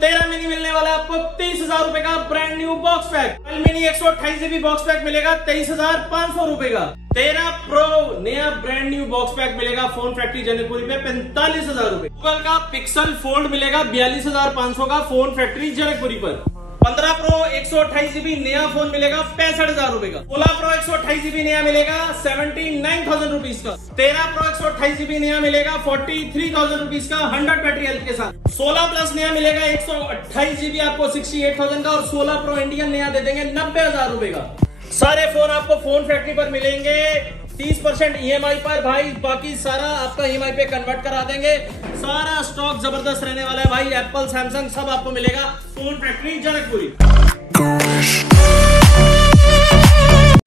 13 mini मिलने वाला है आपको 23,000 रुपए का brand new box pack. 12 mini 128 GB box pack मिलेगा 23,500 रुपए का। 13 प्रो नया ब्रांड न्यू बॉक्स पैक मिलेगा फोन फैक्ट्री जनकपुरी पे 45,000 रुपए। गूगल का पिक्सल फोल्ड मिलेगा 42,500 का फोन फैक्ट्री जनकपुरी पर। 15 प्रो 128 GB नया फोन मिलेगा 65,000 रुपए का। 16 प्रो 128 GB नया मिलेगा 79,000 रुपीज का। 13 प्रो 128 GB नया मिलेगा 43,000 रुपीज का 100 बैटरी हेल्थ के साथ। 16 प्लस नया मिलेगा 128 GB आपको 68,000 का और 16 प्रो इंडियन नया दे देंगे 90,000 रुपए का। सारे फोन आपको फोन फैक्ट्री पर मिलेंगे 30% EMI पर भाई, बाकी सारा आपका EMI पे कन्वर्ट करा देंगे। सारा स्टॉक जबरदस्त रहने वाला है भाई, एप्पल सैमसंग सब आपको मिलेगा फोन फैक्ट्री जनकपुरी।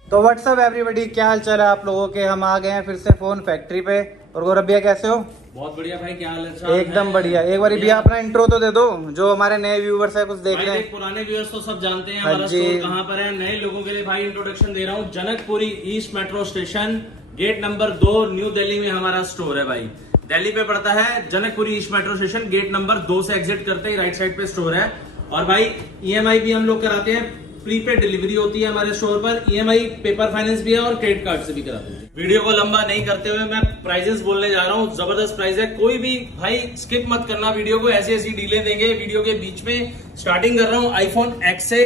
तो व्हाट्सअप एवरीबॉडी, क्या हाल चाल है आप लोगों के। हम आ गए हैं फिर से फोन फैक्ट्री पे। और गौरव भैया कैसे हो? बहुत बढ़िया भाई, क्या हाल है? एकदम बढ़िया। एक बार भैया अपना इंट्रो तो दे दो, जो हमारे नए व्यूवर्स है कुछ देख रहे हैं। पुराने व्यूअर्स तो सब जानते हैं हमारा स्टोर कहाँ पर है। नए लोगों के लिए भाई इंट्रोडक्शन दे रहा हूँ। Janakpuri east metro station gate number 2 new Delhi में हमारा स्टोर है भाई। दिल्ली पे पड़ता है Janakpuri east metro station, gate number 2 से एग्जिट करते ही राइट साइड पे स्टोर है। और भाई EMI भी हम लोग कराते हैं, प्रीपेड डिलीवरी होती है हमारे स्टोर पर। EMI पेपर फाइनेंस भी है और क्रेडिट कार्ड से भी कराते हैं। वीडियो को लंबा नहीं करते हुए मैं प्राइजेस बोलने जा रहा हूँ। जबरदस्त प्राइस है, कोई भी भाई स्किप मत करना वीडियो को। ऐसी ऐसी डीलें देंगे वीडियो के बीच में। स्टार्टिंग कर रहा हूँ आईफोन X से।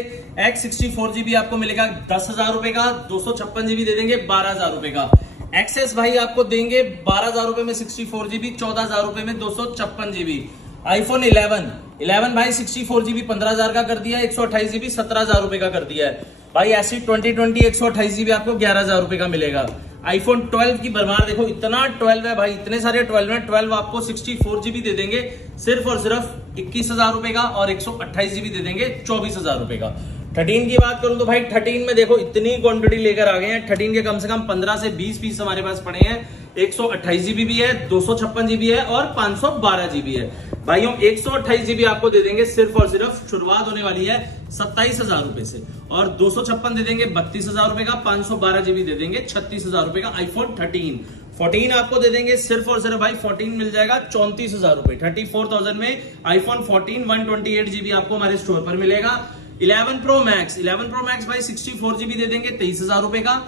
X 64 GB आपको मिलेगा 10,000 रुपए का। 256 GB दे देंगे 12,000 रुपए का। एक्सेस भाई आपको देंगे 12,000 रुपए में 64 GB, 14,000 रुपए में 256 GB। आईफोन 11 भाई 64 GB 15,000 का कर दिया है। 128 GB 17,000 रुपए का कर दिया है भाई। ऐसी 2020 128 GB आपको 11,000 रुपए का मिलेगा। आईफोन 12 की भरमार देखो, इतना 12 है भाई, इतने सारे 12 है। 12 आपको 64 GB दे देंगे सिर्फ और सिर्फ 21,000 रुपए का और 128 GB दे देंगे 24,000 रुपए का। 13 की बात करूं तो भाई 13 में देखो इतनी क्वांटिटी लेकर आ गए हैं। 13 के कम से कम 15 से 20 पीस हमारे पास पड़े हैं। 128 GB भी है, 256 GB है और 512 GB है भाइयों। 128 GB आपको दे देंगे सिर्फ और सिर्फ, शुरुआत होने वाली है 27,000 रुपए से। और 256 दे देंगे 32,000 रुपए का। 512 GB दे देंगे 36,000 रुपए का। आईफोन 14 आपको दे देंगे सिर्फ और सिर्फ भाई 14 मिल जाएगा 34,000 रुपए। 34,000 में आईफोन 14 128 GB आपको हमारे स्टोर पर मिलेगा। 11 प्रो मैक्स भाई 64 GB दे देंगे 23,000 रुपए का।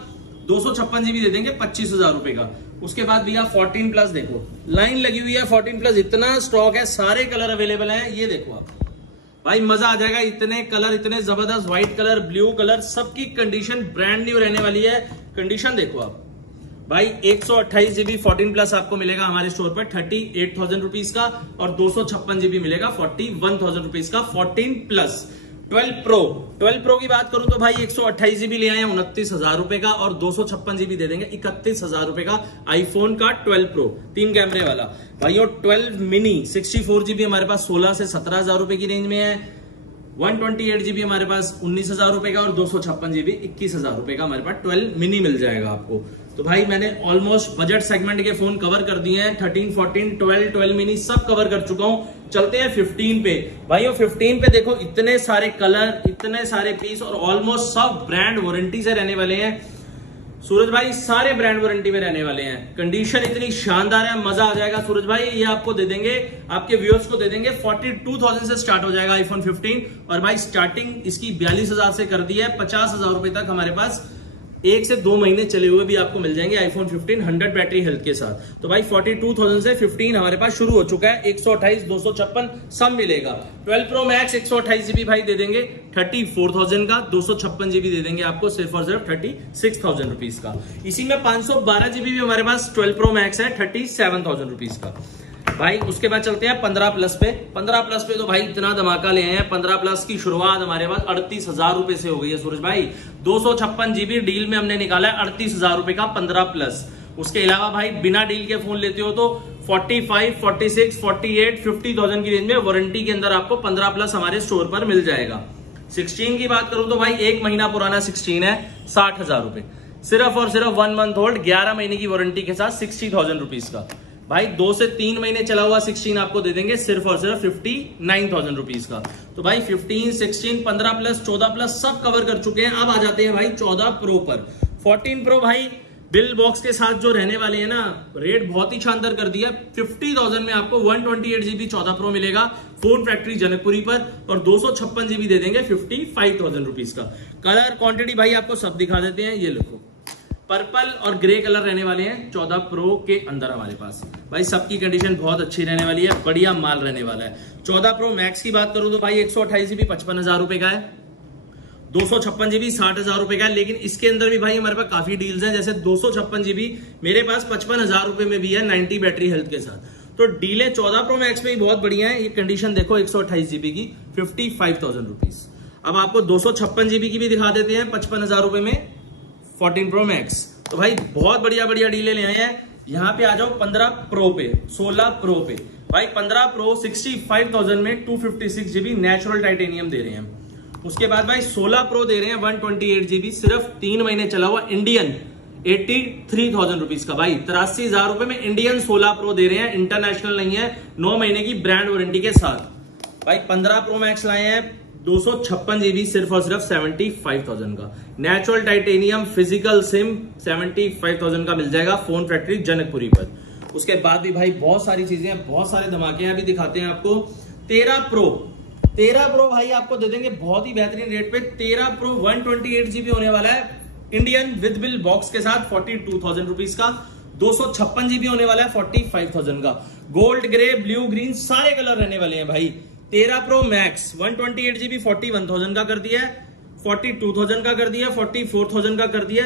256 GB दे देंगे 25,000 रुपए का। उसके बाद भैया 14 प्लस देखो, लाइन लगी हुई है 14 प्लस, इतना स्टॉक है, सारे कलर अवेलेबल हैं। ये देखो आप भाई, मजा आ जाएगा। इतने कलर, इतने जबरदस्त व्हाइट कलर, ब्लू कलर, सबकी कंडीशन ब्रांड न्यू रहने वाली है। कंडीशन देखो आप भाई। 128 GB 14 प्लस आपको मिलेगा हमारे स्टोर पर 38,000 रुपीज का और 256 GB मिलेगा 41,000 रुपीज का 14 प्लस। 12 प्रो की बात करूं तो भाई 128 GB ले आए हैं 29,000 रुपए का और 256 GB दे देंगे 31,000 रुपए का। आईफोन का 12 प्रो 3 कैमरे वाला भाइयों। 12 मिनी 64 GB हमारे पास 16 से 17,000 रुपए की रेंज में है। 128 GB हमारे पास 19,000 रुपए का और 256 GB 21,000 रुपए का हमारे पास 12 मिनी मिल जाएगा आपको। तो भाई मैंने ऑलमोस्ट बजट सेगमेंट के फोन कवर कर दिए हैं। 13, 14, 12 मिनी सब कवर कर चुका हूं। चलते हैं 15 पे भाइयों। 15 पे देखो इतने सारे कलर, इतने सारे पीस और ऑलमोस्ट सब ब्रांड वारंटी से रहने वाले हैं। सूरज भाई सारे ब्रांड वारंटी में रहने वाले हैं। कंडीशन इतनी शानदार है, मजा आ जाएगा। सूरज भाई ये आपको दे देंगे, आपके व्यूअर्स को दे देंगे 42,000 से स्टार्ट हो जाएगा आईफोन 15। और भाई स्टार्टिंग इसकी 42,000 से कर दी है। 50,000 रुपए तक हमारे पास 1 से 2 महीने चले हुए भी आपको मिल जाएंगे आईफोन 15 100 बैटरी हेल्थ के साथ। तो भाई 42,000 से 15 हमारे पास शुरू हो चुका है। 128, 256 सब मिलेगा। 12 प्रो मैक्स 128 GB भाई दे देंगे 34,000 का। 256 GB दे देंगे आपको सिर्फ और सिर्फ 36,000 रुपीज का। इसी में 512 GB भी हमारे पास 12 प्रो मैक्स है 37,000 रुपीज का भाई। उसके बाद चलते हैं 15 प्लस पे। 15 प्लस पे तो भाई इतना धमाका ले आए हैं। 15 प्लस की शुरुआत हमारे पास 38,000 रुपए से हो गई है सूरज भाई। 256 GB डील में हमने निकाला है 38,000 रुपए का 15 प्लस। उसके अलावा भाई बिना डील के फोन लेते हो तो 45, 46, 48, 50,000 की रेंज में वारंटी के अंदर आपको 15 प्लस हमारे स्टोर पर मिल जाएगा। 16 की बात करूं तो भाई 1 महीना पुराना 16 है 60,000 रुपए। सिर्फ और सिर्फ 1 मंथ ओल्ड 11 महीने की वारंटी के साथ 60,000 रुपीज का भाई। 2 से 3 महीने चला हुआ 16 आपको दे देंगे सिर्फ और सिर्फ 59,000 रुपीज का। तो भाई 15, 16, 15 प्लस, 14 प्लस सब कवर कर चुके हैं। अब आ जाते हैं भाई 14 प्रो पर। 14 प्रो भाई बिल बॉक्स के साथ जो रहने वाले हैं ना, रेट बहुत ही शानदार कर दिया। 50,000 में आपको 128 GB 14 Pro मिलेगा फोन फैक्ट्री जनकपुरी पर, और 256 GB दे देंगे 55,000 रुपीज का। कलर क्वांटिटी भाई आपको सब दिखा देते हैं। ये लिखो, पर्पल और ग्रे कलर रहने वाले हैं 14 Pro के अंदर हमारे पास। भाई सबकी कंडीशन बहुत अच्छी रहने वाली है, बढ़िया माल रहने वाला है। 14 Pro Max की बात करूं तो भाई 128 GB 55,000 रुपए का है, 256 GB 60,000 रुपए का है। लेकिन इसके अंदर भी भाई हमारे पास काफी डील्स हैं, जैसे 256 GB मेरे पास 55,000 रुपए में भी है 90 बैटरी हेल्थ के साथ। तो डीलें 14 Pro Max में ही बहुत बढ़िया है। ये कंडीशन देखो 128 GB की 55,000 रुपीज। अब आपको 256 GB की भी दिखा देते हैं 55,000 रुपए में 14 Pro Max। तो भाई बहुत बढ़िया बढ़िया डीलें ले आए हैं। यहाँ पे आ जाओ 15 Pro पे, 16 Pro पे। भाई 15 Pro 65,000 में 256 GB नेचुरल टाइटेनियम दे रहे हैं। उसके बाद भाई 16 Pro दे रहे हैं 128 GB, सिर्फ 3 महीने चला हुआ इंडियन 83,000 रुपीज का। भाई 83,000 रुपए में इंडियन 16 Pro दे रहे हैं, इंटरनेशनल नहीं है, 9 महीने की ब्रांड वारंटी के साथ। भाई 15 Pro Max लाए हैं 256 GB सिर्फ और सिर्फ 75,000 का। नेचुरल टाइटेनियम फिजिकल सिम 75,000 का मिल जाएगा फोन फैक्ट्री जनकपुरी पर। उसके बाद भी भाई बहुत सारी चीजें हैं, बहुत सारे धमाके हैं, अभी दिखाते हैं आपको। 13 Pro भाई आपको दे देंगे बहुत ही बेहतरीन रेट पे। 13 Pro 128 GB होने वाला है इंडियन विद बिल बॉक्स के साथ 42,000 रुपीज का। 256 GB होने वाला है 45,000 का। गोल्ड, ग्रे, ब्लू, ग्रीन सारे कलर रहने वाले हैं भाई। 13 Pro Max 128 GB 41,000 का कर दिया है, 42,000 का कर दिया, 44,000 का कर दिया।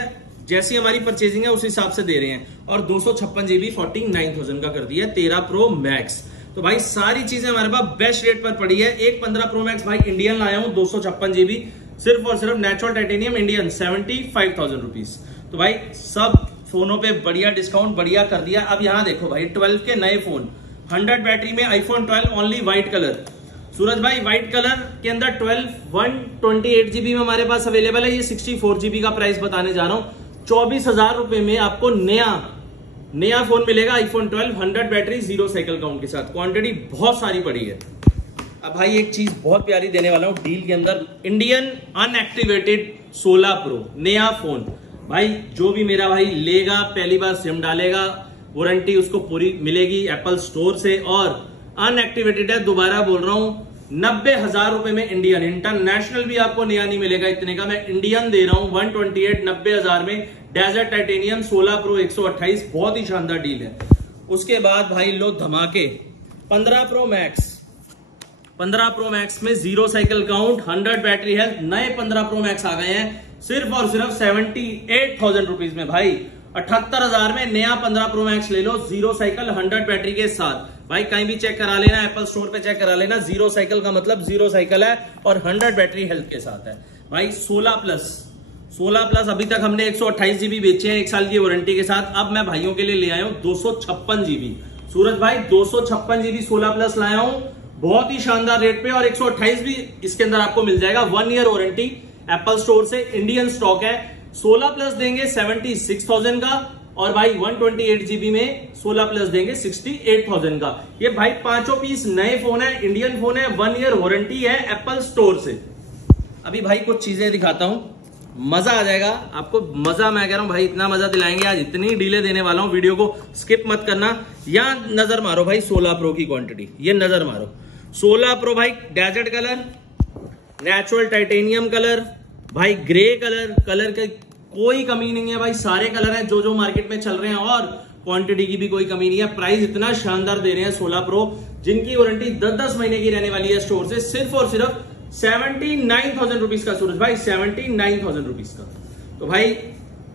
जैसी हमारी परचेजिंग है उस हिसाब से दे रहे हैं। और 256 GB 49,000 का कर दिया 13 Pro Max। तो भाई सारी चीजें हमारे पास बेस्ट रेट पर पड़ी है। एक 15 Pro Max भाई इंडियन लाया हूं 256 GB सिर्फ और सिर्फ नेचुरल टाइटेनियम इंडियन 75,000 रुपीज। तो भाई सब फोनों पे बढ़िया डिस्काउंट बढ़िया कर दिया। अब यहाँ देखो भाई 12 के नए फोन 100 बैटरी में iPhone 12 ओनली व्हाइट कलर। सूरज भाई व्हाइट कलर के अंदर 12 128 GB में हमारे पास अवेलेबल है। ये 64 GB का प्राइस बताने जा रहा हूं। 24,000 रुपए में आपको नया फोन मिलेगा iPhone 12 100 बैटरी 0 साइकिल काउंट के साथ। क्वांटिटी बहुत सारी पड़ी है। अब भाई एक चीज बहुत प्यारी देने वाला हूं डील के अंदर, इंडियन अनएक्टिवेटेड 16 Pro नया फोन। भाई जो भी मेरा भाई लेगा पहली बार सिम डालेगा, वारंटी उसको पूरी मिलेगी एप्पल स्टोर से। और अनएक्टिवेटेड है, दोबारा बोल रहा हूं 90,000 रुपए में इंडियन। इंटरनेशनल भी आपको नया नहीं मिलेगा इतने का, मैं इंडियन दे रहा हूं 128 90,000 में डेजर्ट टाइटेनियम 16 Pro 128। बहुत ही शानदार डील है। उसके बाद भाई लो धमाके 15 Pro Max में 0 साइकिल काउंट 100 बैटरी हेल्थ नए 15 Pro Max आ गए हैं सिर्फ और सिर्फ 78,000 रुपीज में। भाई 78,000 में नया 15 Pro Max ले लो 0 साइकिल 100 बैटरी के साथ। भाई कहीं भी चेक करा लेना, एप्पल स्टोर पे चेक करा लेना, 0 साइकिल का मतलब 0 साइकिल है और 100 बैटरी हेल्थ के साथ है। भाई 16 प्लस अभी तक हमने 128 GB बेचे हैं 1 साल की वारंटी के साथ। अब मैं भाइयों के लिए ले आया हूं 256 GB। सूरज भाई 256 GB 16 प्लस लाया हूं बहुत ही शानदार रेट पे, और 128 भी इसके अंदर आपको मिल जाएगा। 1 ईयर वारंटी एप्पल स्टोर से, इंडियन स्टॉक है। 16 प्लस देंगे 76,000 का, और भाई 128 GB में 16 प्लस देंगे 68,000 का। ये भाई पांचों पीस नए फोन है, इंडियन फोन है, 1 ईयर वारंटी है एप्पल स्टोर से। अभी भाई कुछ चीजें दिखाता हूं, मजा आ जाएगा आपको। मजा मैं कह रहा हूं भाई, इतना मजा दिलाएंगे आज, इतनी डीले देने वाला हूं। वीडियो को स्किप मत करना। यहां नजर मारो भाई 16 Pro की क्वांटिटी, ये नजर मारो 16 Pro भाई desert colour, natural titanium colour, भाई ग्रे कलर के कोई कमी नहीं है भाई, सारे कलर हैं जो मार्केट में चल रहे हैं, और क्वांटिटी की भी कोई कमी नहीं है। प्राइस इतना शानदार दे रहे हैं 16 Pro जिनकी वारंटी 10-10 महीने की रहने वाली है स्टोर से, सिर्फ और सिर्फ 79,000 रुपीज का। सूरज भाई 79,000 रुपीज का। तो भाई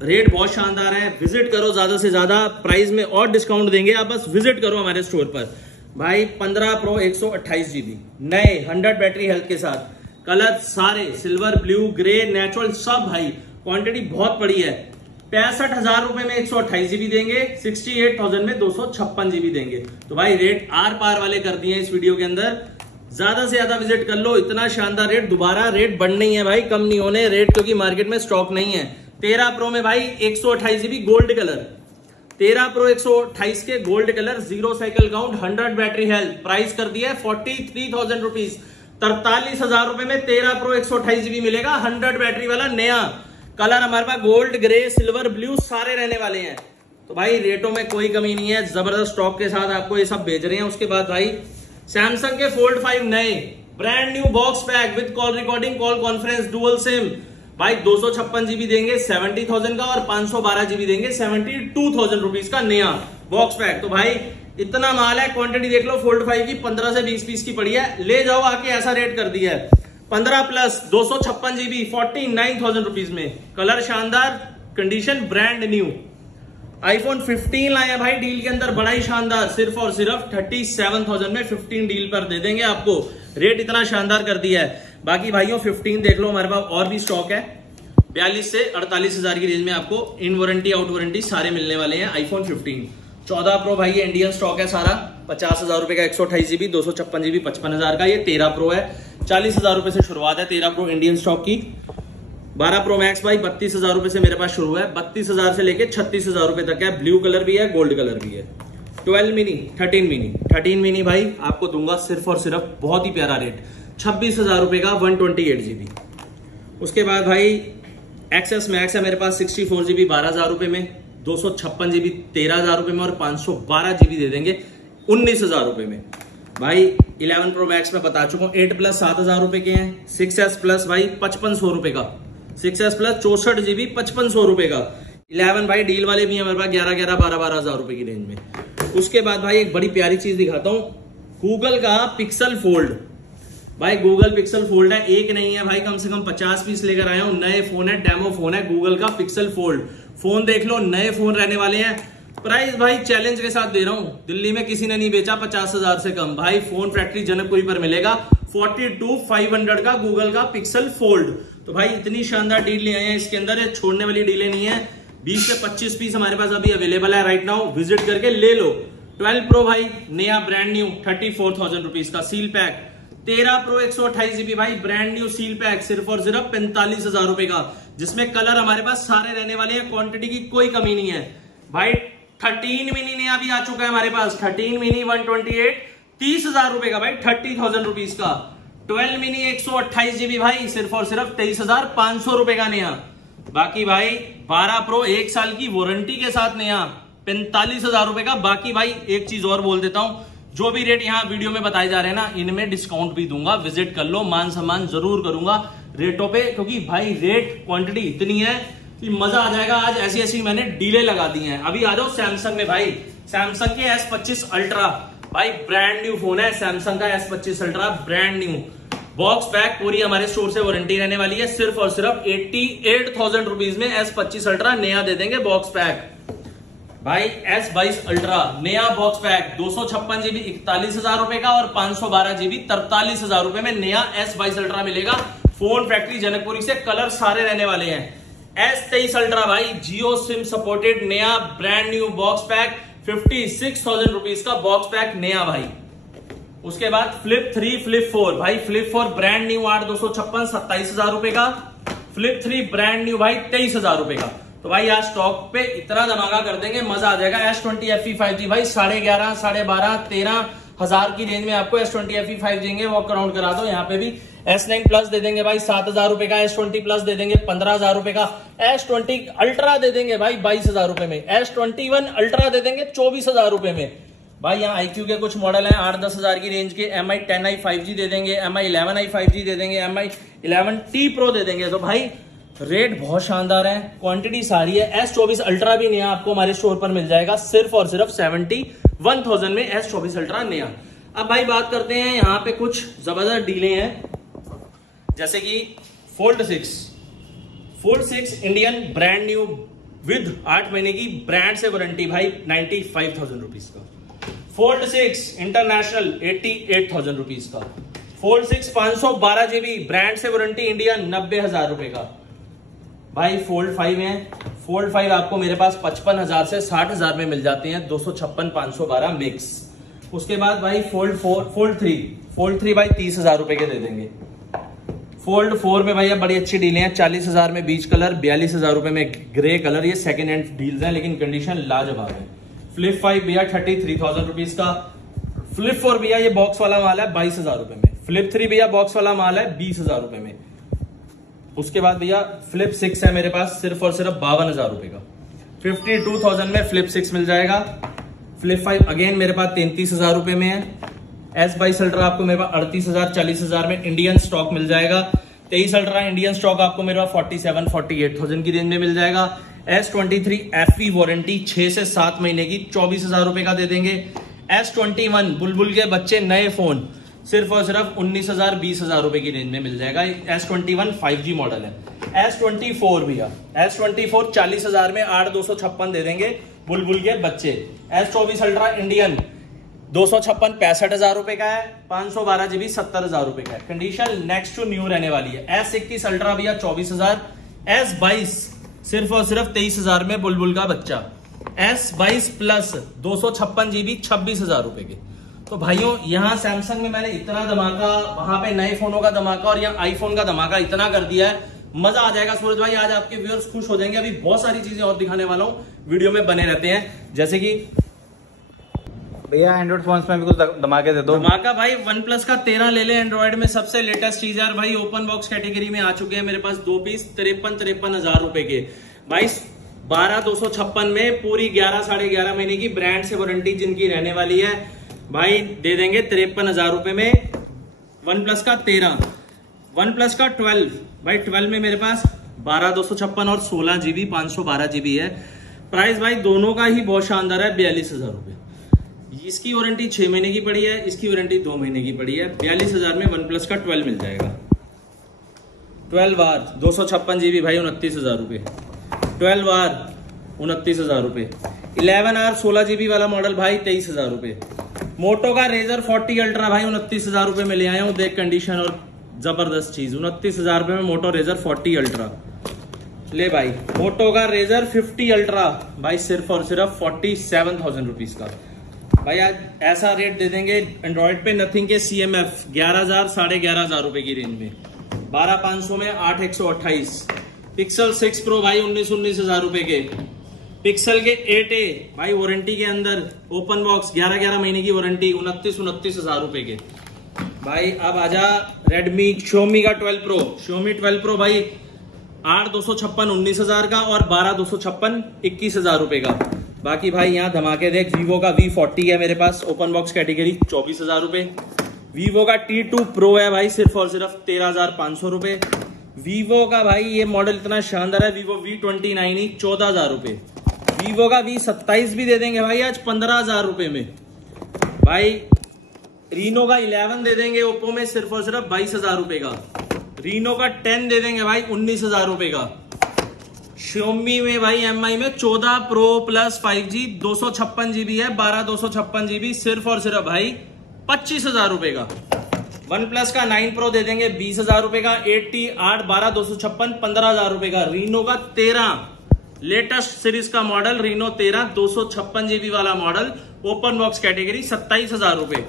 रेट बहुत शानदार है, विजिट करो ज्यादा से ज्यादा, प्राइस में और डिस्काउंट देंगे, आप बस विजिट करो हमारे स्टोर पर। भाई 15 Pro 128 GB नए 100 बैटरी हेल्थ के साथ, कलर सारे सिल्वर, ब्लू, ग्रे, नेचुरल सब भाई, क्वांटिटी बहुत बड़ी है। 65,000 रुपए में 128 GB देंगे, 68,000 में 256 GB देंगे। तो भाई रेट आर पार वाले कर दिए इस वीडियो के अंदर, ज्यादा से ज्यादा विजिट कर लो। इतना शानदार रेट, दोबारा रेट बढ़ नहीं है भाई, कम नहीं होने रेट, क्योंकि मार्केट में स्टॉक नहीं है। 13 Pro में भाई 128 GB गोल्ड कलर, 13 Pro 128 के gold colour, 0 cycle count, 100 battery health, price कर दिया है 43,000 रुपीज। 43,000 रुपए में 13 Pro 128 GB मिलेगा 100 बैटरी वाला नया। कलर हमारे पास गोल्ड, ग्रे, सिल्वर, ब्लू सारे रहने वाले हैं। तो भाई रेटों में कोई कमी नहीं है, जबरदस्त स्टॉक के साथ आपको ये सब भेज रहे हैं। उसके बाद भाई सैमसंग के फोल्ड 5 नए brand new box pack with call recording, call conference, dual SIM भाई 256 जीबी देंगे 70,000 का, और 512 जीबी देंगे 72,000 रुपीज का नया बॉक्स पैक। तो भाई इतना माल है, क्वांटिटी देख लो फोल्ड 5 की 15 से 20 पीस की पड़ी है, ले जाओ आके, ऐसा रेट कर दिया है। 15 प्लस 256 जीबी 49,000 रुपीज में, कलर शानदार, कंडीशन ब्रांड न्यू। आईफोन 15 लाए हैं भाई डील के अंदर, बड़ा ही शानदार, सिर्फ और सिर्फ 37,000 में 15 डील पर दे देंगे आपको, रेट इतना शानदार कर दिया है। बाकी भाइयों 15 देख लो, हमारे पास और भी स्टॉक है। 42 से 48,000 की रेंज में आपको इन वारंटी आउट वारंटी सारे मिलने वाले हैं। आईफोन 15 14 प्रो भाई ये इंडियन स्टॉक है सारा, 50,000 रुपए का 128 जीबी 256 जीबी 55,000 का। ये 13 प्रो है, 40,000 रुपए से शुरुआत है 13 प्रो इंडियन स्टॉक की। 12 प्रो मैक्स भाई 32,000 रुपए से मेरे पास शुरू है, 32,000 से लेके 36,000 रुपए तक है। ब्लू कलर भी है, गोल्ड कलर भी है। 12 मिनी 13 मिनी भाई आपको दूंगा सिर्फ और सिर्फ, बहुत ही प्यारा रेट, 26,000 रुपए का 128 जीबी। उसके बाद भाई एक्सेस मैक्स है मेरे पास 64 जीबी 12,000 रुपए में, 256 जीबी 13,000 रुपए में, और 512 जीबी दे देंगे 19,000 रुपए में। भाई 11 प्रो मैक्स में बता चुका हूं, 8 प्लस 7,000 रुपए के हैं। 6S प्लस भाई 5500 रुपए का, 6S प्लस 64 जीबी 5500 रुपए का। 11 भाई डील वाले भी हैं मेरे पास 11 12,000 रुपए की रेंज में। उसके बाद भाई एक बड़ी प्यारी चीज दिखाता हूं, गूगल का पिक्सल फोल्ड। भाई गूगल पिक्सल फोल्ड है, एक नहीं है भाई, कम से कम 50 पीस लेकर आया हूं। नए फोन है, डेमो फोन है, गूगल का पिक्सल फोल्ड। फोन देख लो, नए फोन रहने वाले हैं। प्राइस भाई चैलेंज के साथ दे रहा हूं, दिल्ली में किसी ने नहीं बेचा 50,000 से कम। भाई फोन फैक्ट्री जनकपुरी पर मिलेगा 42,500 का गूगल का पिक्सल फोल्ड। तो भाई इतनी शानदार डील ले आए हैं इसके अंदर, ये छोड़ने वाली डीलें नहीं है। 20 से 25 पीस हमारे पास अभी अवेलेबल है राइट नाउ, विजिट करके ले लो। 12 प्रो भाई नया ब्रांड न्यू 34,000 रुपीज का सील पैक। 13 प्रो 128 जीबी भाई ब्रांड न्यू सील पैक सिर्फ और सिर्फ 45,000 रुपए का, जिसमें कलर हमारे पास सारे रहने वाले हैं, क्वांटिटी की कोई कमी नहीं है। भाई 13 मिनी नया भी आ चुका है हमारे पास, 13 मिनी 128 30,000 रुपए का भाई, 30,000 रुपीज का। 12 मिनी 128 जीबी भाई सिर्फ और सिर्फ 23,500 रुपए का नया। बाकी भाई 12 प्रो 1 साल की वारंटी के साथ नया 45,000 रुपए का। बाकी भाई एक चीज और बोल देता हूं, जो भी रेट यहाँ वीडियो में बताए जा रहे हैं ना, इनमें डिस्काउंट भी दूंगा, विजिट कर लो, मान सम्मान जरूर करूंगा रेटों पे, क्योंकि भाई रेट क्वांटिटी इतनी है कि मजा आ जाएगा। आज ऐसी ऐसी मैंने डीले लगा दी हैं। अभी आ जाओ सैमसंग में भाई, सैमसंग के S25 अल्ट्रा भाई ब्रांड न्यू फोन है, सैमसंग का S25 ultra brand new box pack, पूरी हमारे स्टोर से वारंटी रहने वाली है। सिर्फ और सिर्फ 88,000 रुपीज में S25 अल्ट्रा नया दे देंगे बॉक्स पैक। भाई S22 अल्ट्रा नया बॉक्स पैक 256 जीबी 41,000 रुपए का, और 512 जीबी 43,000 रुपए में नया S22 अल्ट्रा मिलेगा फोन फैक्ट्री जनकपुरी से। कलर सारे रहने वाले हैं। S23 अल्ट्रा भाई जियो सिम सपोर्टेड नया brand new box pack 56,000 rupees का बॉक्स पैक नया भाई। उसके बाद फ्लिप 3 फ्लिप 4 भाई, फ्लिप 4 ब्रांड न्यू 8,256 27,000 रुपए का। फ्लिप 3 ब्रांड न्यू भाई 23,000 रुपए का। तो भाई आज स्टॉक पे इतना धमाका कर देंगे, मजा आ जाएगा। S20 FE 5G भाई 11,500 12,500 13,000 की रेंज में आपको S20 FE 5G देंगे, वॉक अराउंड करा दो। यहाँ पे भी S9 प्लस दे देंगे भाई 7,000 रुपए का, S20 प्लस दे देंगे 15,000 रुपए का, S20 अल्ट्रा दे देंगे भाई 22,000 रुपए में, S21 अल्ट्रा दे देंगे 24,000 रुपए में। भाई यहाँ iQ के कुछ मॉडल हैं 8-10,000 की रेंज के, MI 10i 5G दे देंगे, MI 11i 5G दे देंगे, MI 11T Pro दे देंगे। तो भाई रेट बहुत शानदार है, क्वांटिटी सारी है। S24 अल्ट्रा भी नया आपको हमारे स्टोर पर मिल जाएगा सिर्फ और सिर्फ 71,000 में S24 अल्ट्रा नया। अब भाई बात करते हैं, यहाँ पे कुछ जबरदस्त डीलें हैं, जैसे कि fold 6 Indian brand new with 8 महीने की ब्रांड से वारंटी भाई 95,000 रुपीज का। फोल्ड 6 इंटरनेशनल 88,000 रुपीज का। फोल्ड 6 512 जीबी ब्रांड से वारंटी इंडियन 90,000 रुपए का। भाई फोल्ड 5 है, फोल्ड 5 आपको मेरे पास 55,000 से 60,000 में मिल जाते हैं, 256 512 मिक्स। उसके बाद भाई फोल्ड 3 भाई 30,000 रुपए के दे देंगे। फोल्ड 4 में भैया बड़ी अच्छी डीलें हैं, 40,000 में बीच कलर, 42,000 रुपए में ग्रे कलर। ये सेकंड हैंड डील्स हैं लेकिन कंडीशन लाजवाब है। फ्लिप 5 भैया 33,000 रुपीज का। फ्लिप 4 भैया ये बॉक्स वाला माल है 22,000 रुपए में। फ्लिप 3 भैया बॉक्स वाला माल है 20,000 रुपए में। उसके बाद भैया फ्लिप 6 है मेरे पास सिर्फ और सिर्फ 52,000 रुपए का। 52,000 में फ्लिप 6 मिल जाएगा। फ्लिप 5 अगेन मेरे पास 33,000 रुपए में है। S22 अल्ट्रा आपको मेरे पास 38,000 40,000 में इंडियन स्टॉक मिल जाएगा। 23 अल्ट्रा इंडियन स्टॉक आपको मेरे पास 47-48,000 की रेंज में मिल जाएगा। S23 FE वारंटी 6 से 7 महीने की 24,000 रुपए का दे देंगे। S21 बुलबुल के बच्चे नए फोन सिर्फ और सिर्फ 19,000 20,000 रुपए की रेंज में मिल जाएगा। S21 5G मॉडल है। S24 भैया S24 40,000 में 8,256 दे देंगे बुलबुल के बच्चे। S24 अल्ट्रा इंडियन 256 65,000 रुपए का है। 512 GB 70,000 रुपए का है। कंडीशन नेक्स्ट टू न्यू रहने वाली है। S21 अल्ट्रा भैया 24,000। S22 सिर्फ और सिर्फ 23,000 में बुलबुल का बच्चा। S22 प्लस 256 GB 26,000 रुपए के। तो भाइयों यहाँ सैमसंग में मैंने इतना धमाका, वहां पे नए फोनों का धमाका और यहाँ आईफोन का धमाका इतना कर दिया है, मजा आ जाएगा। सूरज भाई आज आपके व्यूअर्स खुश हो जाएंगे। अभी बहुत सारी चीजें और दिखाने वाला हूँ, वीडियो में बने रहते हैं। जैसे कि भैया एंड्रॉइड फोन में भी कुछ धमाके दे दो। धमाका भाई OnePlus का 13 ले ले, एंड्रॉइड में सबसे लेटेस्ट चीज यार भाई ओपन बॉक्स कैटेगरी में आ चुके हैं मेरे पास 2 पीस 53,000 रुपए के। भाई 12,256 में पूरी 11 साढ़े 11 महीने की ब्रांड से वारंटी जिनकी रहने वाली है भाई दे देंगे 53,000 रुपए में। OnePlus का 13, OnePlus का 12 भाई 12 में मेरे पास 12,256 और 16 GB 512 GB है। प्राइस भाई दोनों का ही बहुत शानदार है 42,000 रुपए। इसकी वारंटी 6 महीने की पड़ी है, इसकी वारंटी 2 महीने की पड़ी है। 42,000 में OnePlus का 12 मिल जाएगा। 12R 256 GB भाई 29,000 रुपए। 12R 29,000 रुपए। 11R 16 GB वाला मॉडल भाई 23,000 रुपए। मोटो का रेजर 40 अल्ट्रा भाई 29,000 रुपए में ले आया हूं। देख कंडीशन और जबरदस्त चीज 29,000 रुपए में मोटो रेजर 40 अल्ट्रा ले भाई। मोटो का रेजर 50 अल्ट्रा भाई सिर्फ और सिर्फ 47,000 रुपीज का। भाई आज ऐसा रेट दे देंगे एंड्रॉइड पे नथिंग के CMF 11,000 साढ़े 11,000 रुपए की रेंज में। 12,500 में 8,128। पिक्सल 6 प्रो भाई 19,000 रुपए के। पिक्सल के 8A भाई वारंटी के अंदर ओपन बॉक्स 11 महीने की वारंटी 29,000 रुपए के। भाई अब आजा रेडमी Xiaomi का 12 प्रो। Xiaomi 12 प्रो भाई 8,256 19,000 का और 12,256 21,000 रुपए का। बाकी भाई यहाँ धमाके देख। वीवो का V40 है मेरे पास ओपन बॉक्स कैटेगरी 24,000 रुपए। वीवो का T2 प्रो है भाई सिर्फ और सिर्फ 13,500 रुपए। वीवो का भाई ये मॉडल इतना शानदार है वीवो V29 ही 14,000 रुपए। वीवो का V27 भी दे देंगे भाई आज 15,000 रुपए में। भाई रीनो का 11 दे देंगे ओप्पो में सिर्फ और सिर्फ 22,000 रुपए का। रीनो का 10 दे देंगे भाई 19,000 रुपए का। Xiaomi में भाई MI में 14 प्रो प्लस 5G 256 GB है 12,256 GB सिर्फ और सिर्फ भाई 25,000 रुपए का। OnePlus का 9 प्रो दे देंगे 20,000 रुपए का। 80 8 12,256 15,000 रुपए का। रीनो का 13 लेटेस्ट सीरीज का मॉडल रीनो 13 256 GB वाला मॉडल ओपन बॉक्स कैटेगरी 27,000 रुपए।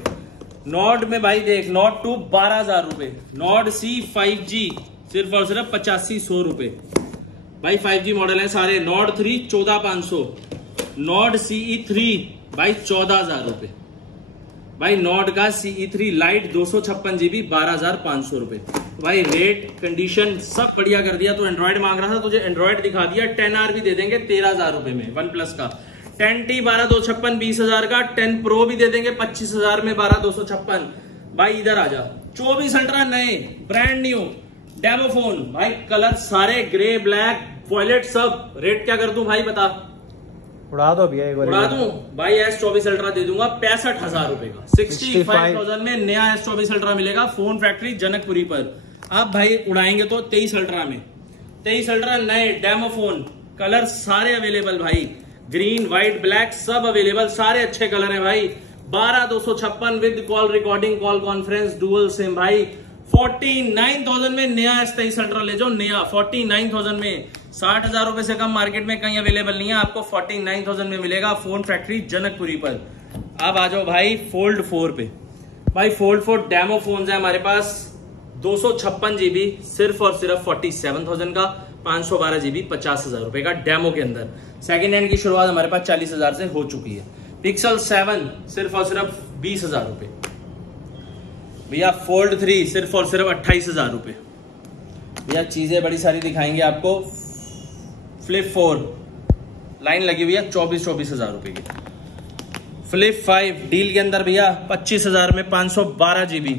नॉट में भाई देख नॉट 2 12,000 रुपए। नॉट C 5G सिर्फ और सिर्फ 85,100 रुपए। भाई 5G मॉडल है सारे। नॉट 3 14,500। नॉट CE3 भाई 14,000 रुपए। भाई नॉट का CE3 लाइट 256 GB 12,500 रुपए। भाई रेट कंडीशन सब बढ़िया कर दिया। तो एंड्रॉइड मांग रहा था तुझे एंड्रॉइड दिखा दिया। 10R भी दे देंगे 13,000 रुपए में OnePlus का। 10T 12,256 20,000 का। 10 प्रो भी दे देंगे 25,000 में 12,256। भाई इधर आ जा। 24 अल्ट्रा नए ब्रांड न्यू डेमो फोन भाई कलर सारे ग्रे ब्लैक वॉयलेट सब। रेट क्या कर दूं भाई बता। उड़ा दो भैया उड़ा दूं भाई। S24 अल्ट्रा दे दूंगा 65,000 रुपए का। 65,000 में नया S24 अल्ट्रा मिलेगा फोन फैक्ट्री जनकपुरी पर। अब भाई उड़ाएंगे तो 23 अल्ट्रा में। 23 अल्ट्रा नए डेमो फोन कलर सारे अवेलेबल भाई। ग्रीन व्हाइट ब्लैक सब अवेलेबल। सारे अच्छे कलर है भाई। 12,256 with call recording call conference dual SIM भाई। 49,000 में नया S23 अल्ट्रा ले जाओ नया। 49,000 में 60,000 रुपए से कम मार्केट में कहीं अवेलेबल नहीं है। आपको 49,000 में मिलेगा फोन फैक्ट्री जनकपुरी पर। अब आ जाओ भाई फोल्ड 4 पे। भाई फोल्ड 4 डेमो फोन है हमारे पास 256 GB सिर्फ और सिर्फ 47,000 का। 512 GB 50,000 रुपए का डेमो के अंदर। सेकेंड हैंड की शुरुआत हमारे पास 40,000 से हो चुकी है। पिक्सल 7 सिर्फ और सिर्फ 20,000 रुपए भैया। फोल्ड 3 सिर्फ और सिर्फ 28,000 रुपए। भैया चीजें बड़ी सारी दिखाएंगे आपको। फ्लिप 4 लाइन लगी हुई है 24 हजार रुपए की। फ्लिप 5 डील के अंदर भैया 25,000 में 512 GB।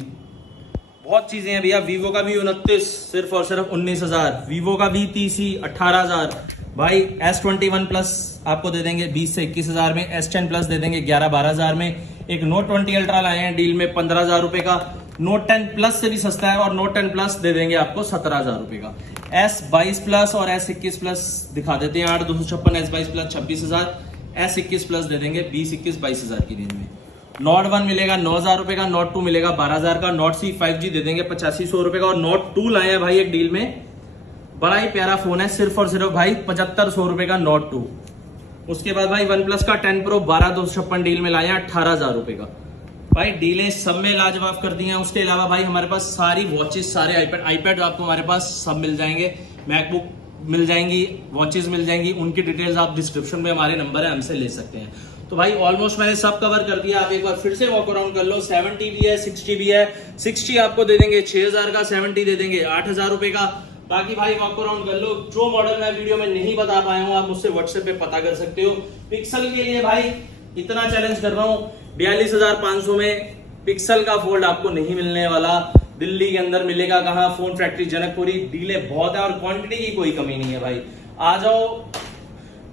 बहुत चीजें हैं भैया। वीवो का V29 सिर्फ और सिर्फ 19,000। वीवो का V30 18,000। भाई S21 प्लस आपको दे देंगे 20 से 21,000 में। S10 प्लस दे देंगे 11-12,000 में। एक नोट 20 अल्ट्रा लाए हैं डील में 15,000 रुपए का। नोट 10 प्लस से भी सस्ता है और नोट 10 प्लस दे देंगे आपको 17,000 रुपए का। S22 प्लस और S21 प्लस दिखा देते हैं 8,256। S22 plus 26,000। S21 प्लस दे देंगे 20-21-22,000 की रेंज में। नोट 1 मिलेगा 9,000 रुपए का। नोट 2 मिलेगा 12,000 का। नोट C 5G दे देंगे 8500 रुपए का। और नोट 2 लाए हैं भाई एक डील में, बड़ा ही प्यारा फोन है, सिर्फ और सिर्फ भाई 7500 रुपए का नोट 2। उसके बाद भाई वन प्लस का 10 Pro 12,256 डील में लाए हैं 18,000 रुपए का। भाई डीलें सब में लाजवाब कर दी हैं। उसके अलावा भाई हमारे पास सारी वॉचेस, सारे आईपैड आपको हमारे पास सब मिल जाएंगे। मैकबुक मिल जाएंगी, वॉचेस मिल जाएंगी। उनकी डिटेल्स आप डिस्क्रिप्शन में हमारे नंबर है, हमसे ले सकते हैं। तो भाई ऑलमोस्ट मैंने सब कवर कर दिया। आप एक बार फिर से वॉक अराउंड कर लो। 70 भी है, 60 भी है। 60 आपको दे देंगे 6,000 का, 70 दे देंगे 8,000 रुपए का। बाकी भाई वॉक अराउंड कर लो। जो मॉडल मैं वीडियो में नहीं बता पाया हूं आप मुझसे व्हाट्सएप पे पता कर सकते हो। पिक्सल के लिए भाई इतना चैलेंज कर रहा हूं, 42,500 में पिक्सल का फोल्ड आपको नहीं मिलने वाला। दिल्ली के अंदर मिलेगा कहां? Phone factory Janakpuri. डीलें बहुत है और क्वांटिटी की कोई कमी नहीं है भाई। आ जाओ।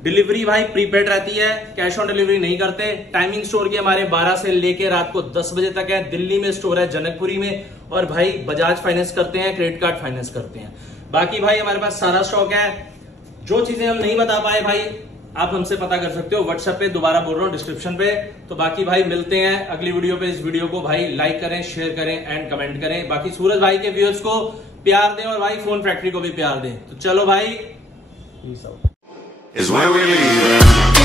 डिलीवरी भाई प्रीपेड रहती है, कैश ऑन डिलीवरी नहीं करते। टाइमिंग स्टोर की हमारे 12 से लेके रात को 10 बजे तक है। दिल्ली में स्टोर है जनकपुरी में। और भाई बजाज फाइनेंस करते हैं, क्रेडिट कार्ड फाइनेंस करते हैं। बाकी भाई हमारे पास सारा स्टॉक है। जो चीजें हम नहीं बता पाए भाई आप हमसे पता कर सकते हो व्हाट्सएप पे, दोबारा बोल रहा हूं डिस्क्रिप्शन पे। तो बाकी भाई मिलते हैं अगली वीडियो पे। इस वीडियो को भाई लाइक करें, शेयर करें एंड कमेंट करें। बाकी सूरज भाई के व्यूअर्स को प्यार दें और भाई फोन फैक्ट्री को भी प्यार दें। तो चलो भाई, is where we leave.